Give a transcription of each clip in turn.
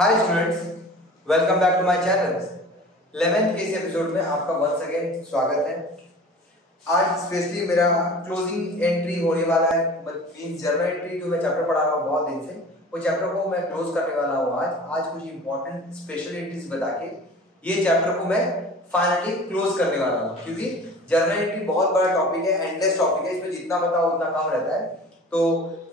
Hi students, welcome back to my channel. 11th के इस episode में आपका वंस अगेन स्वागत है। आज स्पेशली मेरा क्लोजिंग एंट्री होने वाला है, मींस जर्नल एंट्री जो मैं चैप्टर पढ़ा रहा हूँ बहुत दिन से, वो चैप्टर को मैं क्लोज करने वाला हूँ आज कुछ इंपॉर्टेंट स्पेशल एंट्रीज बता के ये चैप्टर को मैं फाइनली क्लोज करने वाला हूँ, क्योंकि जर्नल एंट्री बहुत बड़ा टॉपिक है, एंडलेस टॉपिक है, इसमें जितना बताओ उतना कम रहता है। तो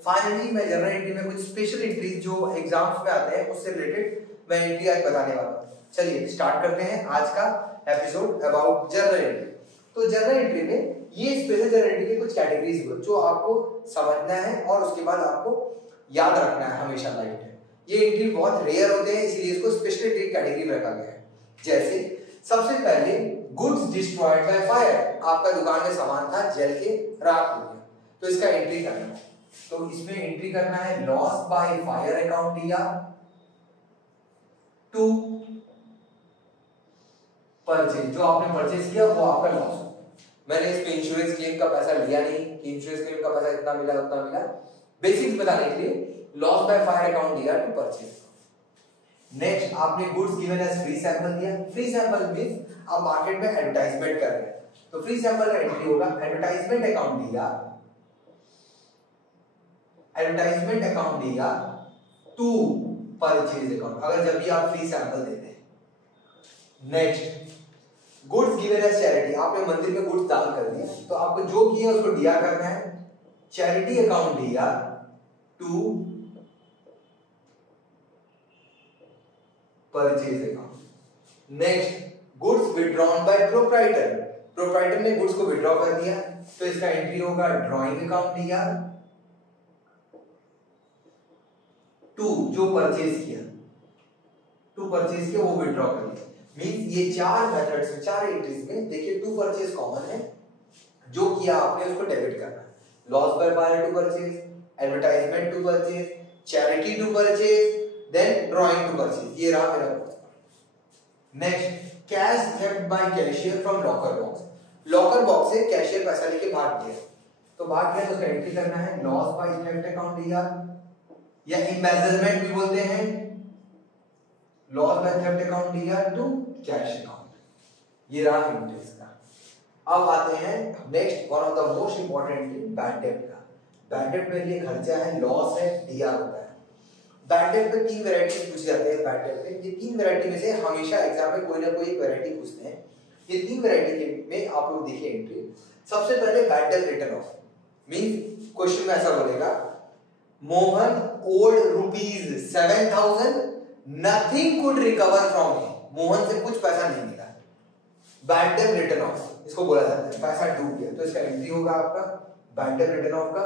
फाइनली मैं जर्नल एंट्री में कुछ स्पेशल एंट्रीज जो एग्जाम्स में आते हैं उससे रिलेटेड मैं एंट्री आज बताने वाला हूँ। चलिए स्टार्ट करते हैं आज का एपिसोड अबाउट जर्नल एंट्री। तो जर्नल एंट्री में ये स्पेशल जर्नल एंट्री के कुछ कैटेगरीज जो आपको समझना है और उसके बाद आपको याद रखना है हमेशा लाइफ में। ये एंट्री बहुत रेयर होते हैं, इसीलिए इसको स्पेशल एंट्री कैटेगरी में रखा गया है। जैसे सबसे पहले गुड्स डिस्ट्रॉयड बाय फायर, आपका दुकान में सामान था जल के राख हो गया, तो इसका एंट्री करना है। तो इसमें एंट्री करना है लॉस बाय फायर अकाउंट या टू परचेज, जो आपने परचेज किया वो आपका लॉस हो। मैंने इस पे इंश्योरेंस क्लेम का पैसा लिया नहीं कि इंश्योरेंस क्लेम का पैसा इतना मिला उतना मिला, बेसिक्स बताने के लिए लॉस बाय फायर अकाउंट दिया टू परचेज। नेक्स्ट आपने goods given as free sample दिया। फ्री सैंपल मींस आप मार्केट में एडवर्टाइजमेंट कर रहे हैं, तो फ्री सैंपल का एंट्री होगा एडवर्टाइजमेंट अकाउंट दिया, एडवर्टाइजमेंट अकाउंट दिया टू परचेज अकाउंट, अगर जब भी आप फ्री सैंपल देते हैं। Next goods given as charity, आपने मंदिर में गुड्स दान कर दिया, तो आपको जो किया उसको दिया करना है, चैरिटी अकाउंट दिया to purchase account. Next goods withdrawn by proprietor, proprietor ने गुड्स को विड्रॉ कर दिया, तो इसका एंट्री होगा ड्रॉइंग अकाउंट दिया टू जो परचेज किया, टू परचेज किया वो विड्रॉ कर दिया। मींस ये चार मेथड्स में, चार एंट्रीज में देखिए टू परचेज कॉमन है, जो किया आपने उसको डेबिट करना है। Loss by fire to purchase, advertisement to purchase, charity to purchase, then drawing to purchase, ये रहा मेरा। Next cash theft by cashier from locker box, locker box से कैशियर पैसा लेके भाग गया, तो भाग गया तो उसका एंट्री करना है लॉस बाय थेफ्ट अकाउंट दिया या एम्बेजलमेंट भी बोलते हैं, लॉस बाय थेफ्ट अकाउंट दिया टू कैश अकाउंट, ये रहा इंटरेस्ट का। अब आते हैं next one of the most important entry bad debt का। बैड डेट में ये खर्चा है, लॉस है, दिया होता है। बैड डेट पे तीन वैरायटीज पूछे जाते हैं। बैड डेट पे ये तीन वैरायटी में से हमेशा एग्जाम में कोई ना कोई एक वैरायटी पूछते हैं। ये तीन वैरायटी में आप लोग देखिए एंट्री। सबसे पहले bad debt return of, means question में ऐसा बोलेगा Mohan old rupees 7000, nothing could recover from him, Mohan से कुछ पैसा नहीं मिला, बैड डेट रिटर्न ऑफ इसको बोला जाता है, पैसा डूब गया, तो इसका एंट्री होगा आपका बैड डेट रिटर्न ऑफ का।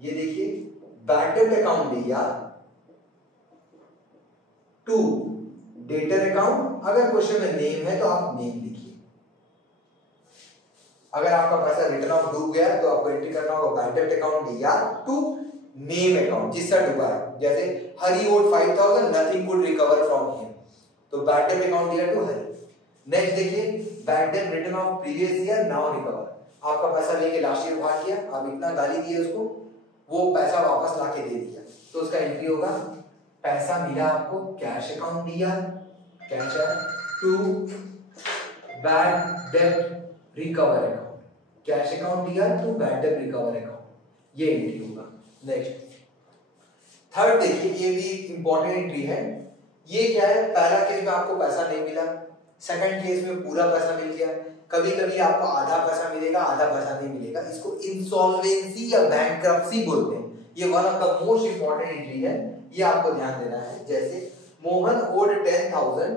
ये देखिए बैड डेट अकाउंट दिया टू डेटर अकाउंट, अगर क्वेश्चन में नेम है तो आप नेम लिखिए। अगर आपका पैसा रिटर्न ऑफ डूब गया तो आपको एंट्री करना होगा बैड डेट अकाउंट दिया टू नेम अकाउंट जिससे डूबा है, जैसे Hari owed 5000, nothing could recover from him, तो बैड डेट अकाउंट दिया टू हरी। नेक्स्ट देखिए bad debt return of previous year now recover, आपका पैसा लेके लास्ट ईयर भाग गया, आप इतना गाली दिए उसको, वो पैसा वापस लाके दे दिया, तो उसका एंट्री होगा पैसा मिला आपको, कैश अकाउंट दिया, cash to bad debt recover account, cash account दिया to bad debt recover account, ये एंट्री होगा। नेक्स्ट थर्ड देखिए, ये भी इंपॉर्टेंट एंट्री है। ये क्या है, पहला केस में आपको पैसा नहीं मिला, सेकंड केस में पूरा पैसा मिल गया, कभी कभी आपको आधा पैसा मिलेगा आधा पैसा नहीं मिलेगा, इसको इंसॉल्वेंसी या बैंकरप्सी बोलते हैं। ये one of the most important entry है, ये आपको ध्यान देना है। जैसे मोहन ओड 10000,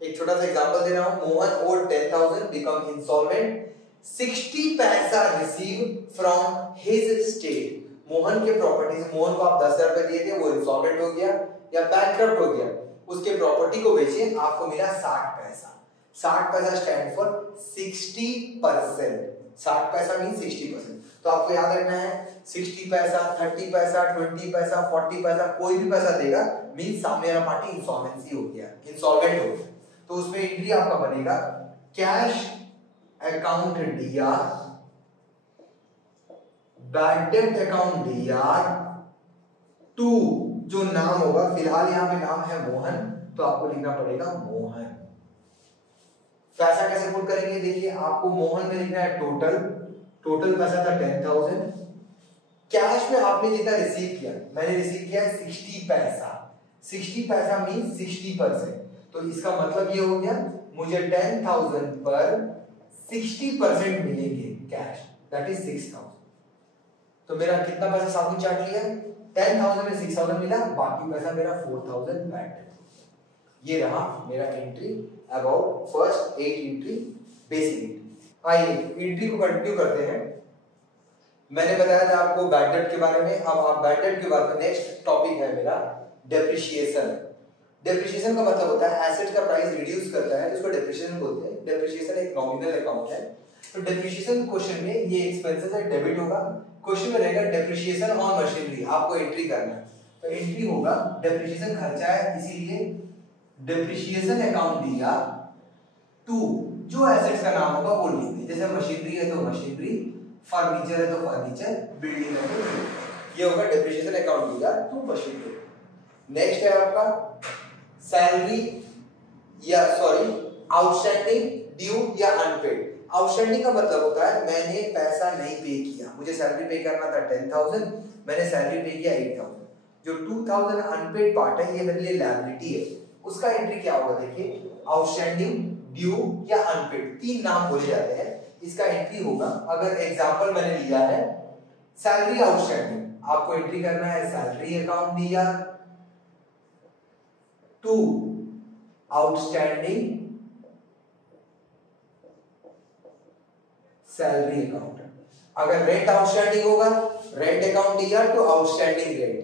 एक छोटा सा एग्जांपल दे रहा हूं, मोहन ओड 10000 बिकम इंसॉल्वेंट, 60 पैसा receive from his state, Mohan के प्रॉपर्टी से, मोहन को आप 10,000 रुपए दिए थे, वो इंसॉल्वेंट हो गया या बैंकरप्ट हो गया, उसके प्रॉपर्टी को बेचिए, आपको मिला 60 पैसा। 60 पैसा स्टैंड फॉर 60%, 60 पैसा मीन 60%, तो आपको याद रखना है 60 पैसा, 30 पैसा, 20 पैसा, 40 पैसा, कोई भी पैसा देगा मीन सामने वाला पार्टी इंसॉल्वेंसी हो गया, इंसॉल्वेंट हो गया, तो उसमें एंट्री आपका बनेगा कैश अकाउंट दिया, बैड डेट अकाउंट दिया टू जो नाम होगा, फिलहाल यहाँ पे नाम है मोहन, तो आपको लिखना पड़ेगा मोहन। पैसा कैसे पुट करेंगे, देखिए आपको मोहन में लिखना है टोटल पैसा था 10,000। कैश में आपने जितना रिसीव किया, मैंने रिसीव किया 60 पैसा। 60 पैसा मीन 60%, तो इसका मतलब ये हो गया मुझे 10,000 पर 60% मिलेंगे कैश, दैट इज 6,000। तो मेरा कितना पैसा साबुन चाट लिया, 10,000 में 6,000 मिला, बाकी पैसा मेरा 4,000 बैठ। ये रहा मेरा entry about first 8 entry basic. आइए एंट्री को कंटिन्यू करते हैं। मैंने बताया था आपको बैड डेट के बारे में। अब आप बैड डेट के बारे में, नेक्स्ट टॉपिक है मेरा डेप्रिसिएशन। डेप्रिसिएशन का मतलब होता है एसेट का प्राइस रिड्यूस करता है, इसको डेप्रिसिएशन बोलते हैं। डेप्रिसिएशन एक नॉमिनल अकाउंट है। तो डेप्रिसिएशन क्वेश्चन में ये एक्सपेंसेस है, डेबिट होगा। क्वेश्चन में रहेगा डेप्रिसिएशन ऑन मशीनरी, आपको एंट्री करना है। तो एंट्री होगा डेप्रिसिएशन खर्चा है, इसीलिए डेप्रिसिएशन अकाउंट दिया टू जो एसेट्स का नाम होगा वो लिख दें। जैसे मशीनरी है तो मशीनरी, फर्नीचर है तो फर्नीचर, बिल्डिंग है तो ये होगा डेप्रिसिएशन अकाउंट दिया टू मशीनरी। नेक्स्ट है आपका सैलरी या सॉरी आउटस्टैंडिंग, ड्यू या अनपेड। आउटस्टैंडिंग का मतलब होता है मैंने पैसा नहीं पे किया, मुझे सैलरी पे करना था 10,000, मैंने सैलरी पे किया 8,000। जो 2,000 अनपेड पार्ट है ये मेरे लिए लायबिलिटी है, उसका एंट्री क्या होगा, देखिए आउटस्टैंडिंग, ड्यू या अनपेड, तीन नाम बोले जाते हैं। इसका एंट्री होगा, अगर एग्जांपल मैंने लिया है सैलरी आउटस्टैंडिंग, आपको एंट्री करना है सैलरी अकाउंट दिया टू आउटस्टैंडिंग सैलरी अकाउंट। अगर रेंट आउटस्टैंडिंग होगा रेंट अकाउंट दिया to outstanding rent,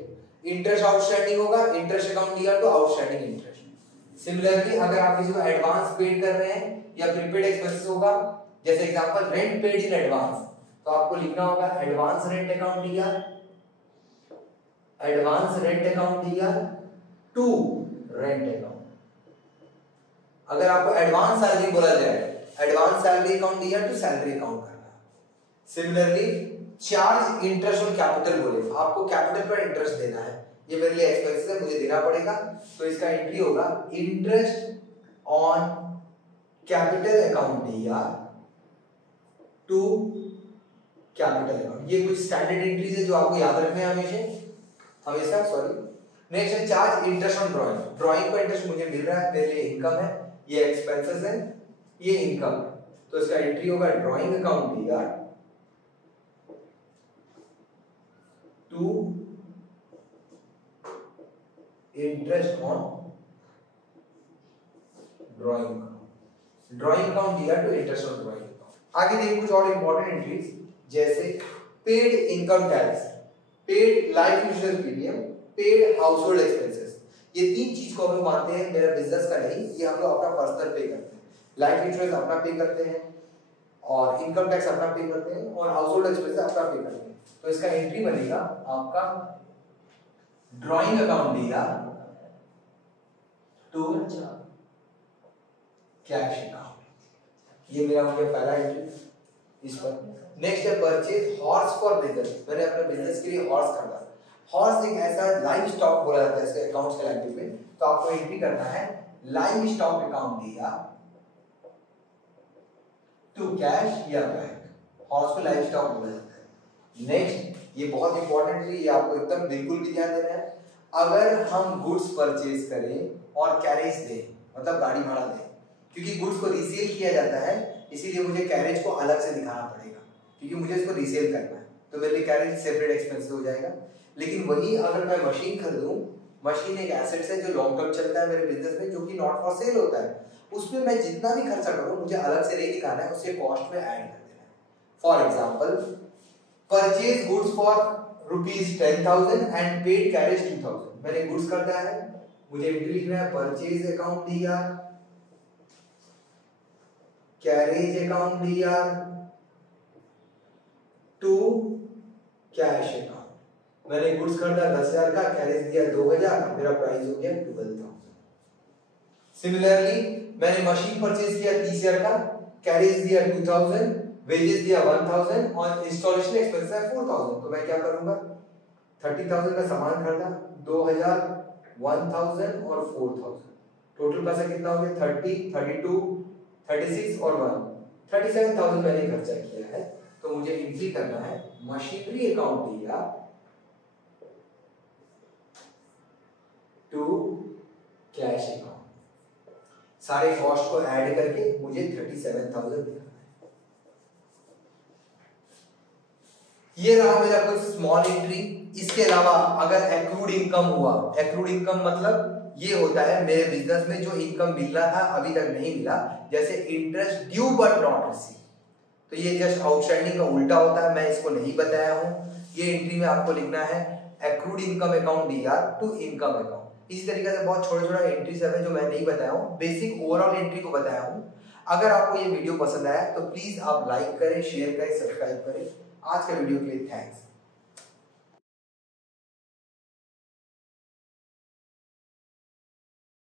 interest outstanding होगा इंटरेस्ट अकाउंट दिया टू आउटस्टैंडिंग इंटरेस्ट। सिमिलरली अगर आप किसी को एडवांस पेड कर रहे हैं या प्रीपेड एक्सपेंसेस होगा, जैसे example rent paid in advance, तो आपको लिखना होगा एडवांस रेंट अकाउंट दिया, एडवांस रेंट अकाउंट दिया टू रेंट अकाउंट। अगर आपको एडवांस सैलरी बोला जाए, एडवांस सैलरी अकाउंट दिया टू सैलरी अकाउंट करना। Similarly charge interest on capital बोले, आपको कैपिटल पर इंटरेस्ट देना है, ये मेरे लिए एक्सपेंसेस है, मुझे देना पड़ेगा, तो इसका एंट्री होगा इंटरेस्ट ऑन कैपिटल अकाउंट दिया टू कैपिटल अकाउंट। ये कुछ स्टैंडर्ड एंट्रीज है जो आपको याद रखने हैं हमेशा सॉरी। नेक्स्ट है charge interest on drawing. Drawing का इंटरेस्ट मुझे मिल रहा है, मेरे लिए इनकम है, ये एक्सपेंसेस है, ये इनकम है, तो इसका एंट्री होगा ड्राइंग अकाउंट दिया to interest on drawing, drawing account दिया to interest on drawing account. आगे देखिए कुछ और इंपॉर्टेंट एंट्रीज, जैसे paid income tax, paid life insurance premium, paid household expenses. ये तीन चीज को हम लोग मानते हैं मेरा बिजनेस का नहीं, ये हम लोग अपना पर्सनल पे करते हैं। लाइफ इंश्योरेंस अपना पे करते हैं और इनकम टैक्स अपना पे करते हैं और हाउसहोल्ड एक्सपेंसेस अपना पे करते हैं। तो इसका एंट्री बनेगा आपका ड्राइंग अकाउंट दिया टू कैश अकाउंट। ये मेरा हो गया पहला एंट्री इस पर। नेक्स्ट है परचेज हॉर्स फॉर बिजनेस, मैंने अपने बिजनेस के लिए हॉर्स खरीदा। हॉर्स एक ऐसा लाइव स्टॉक बोला जाता है इसके अकाउंट्स के लैंग्वेज में, तो आपको एंट्री करना है लाइव स्टॉक अकाउंट दिया टू कैश या बैंक। हॉर्स को लाइव स्टॉक बोला जाता है। नेक्स्ट ये बहुत इंपॉर्टेंट है, ये आपको एकदम बिल्कुल भी ध्यान देना है। अगर हम गुड्स परचेज करें और कैरेज दें, मतलब गाड़ी भाड़ा दें, क्योंकि गुड्स को रीसेल किया जाता है इसीलिए मुझे कैरेज को अलग से दिखाना पड़ेगा, क्योंकि मुझे इसको रीसेल करना है, तो मेरे लिए कैरेज सेपरेट एक्सपेंस हो जाएगा। लेकिन वही अगर मैं मशीन खरीदूं, मशीन एक एसेट है जो लॉन्ग टर्म चलता है मेरे बिजनेस में, जो कि नॉट फॉर सेल होता है, उसमें मैं जितना भी खर्चा करूं मुझे अलग से नहीं दिखाना है, उससे कॉस्ट में ऐड कर देना है। For example purchase goods for ₹10,000 and paid carriage 2,000। मैंने गुड्स खरीदा है, मुझे एंट्री लिखना है परचेज अकाउंट दिया, कैरेज अकाउंट दिया टू कैश अकाउंट। मैंने गुड्स खरीदा 10,000 का, कैरेज दिया 2,000, मेरा प्राइस हो गया 12,000। सिमिलरली मैंने मशीन परचेज किया 30,000 का, कैरेज दिया 2,000, वेजेस दिया 1,000 और इंस्टॉलेशन एक्सपेंस है 4,000। तो मैं क्या करूंगा, 30,000 का सामान खरीदा, 2000, 1000 और 4000, टोटल पैसा कितना हो गया 30, 32, 36 और 1, 37,000 मैंने खर्चा किया है। तो मुझे एंट्री करना है मशीनरी अकाउंट दिया टू कैश अकाउंट, सारे कॉस्ट को ऐड करके मुझे 37,000 देना है। ये रहा मेरा कुछ स्मॉल एंट्री। इसके अलावा अगर एक्रूड इनकम हुआ, एक्रूड इनकम मतलब ये होता है मेरे बिजनेस में जो इनकम मिल रहा था अभी तक नहीं मिला, जैसे interest due but not receive, तो ये जस्ट आउटस्टैंडिंग का उल्टा होता है, मैं इसको नहीं बताया हूँ। ये एंट्री में आपको लिखना है accrued income account DR to income account. इसी तरीके से बहुत छोटे छोटे एंट्री सब है जो मैं नहीं बताया हूँ, बेसिक ओवरऑल एंट्री को बताया हूँ। अगर आपको ये वीडियो पसंद आया तो प्लीज आप लाइक करें, शेयर करें, सब्सक्राइब करें। आज के वीडियो के लिए थैंक्स।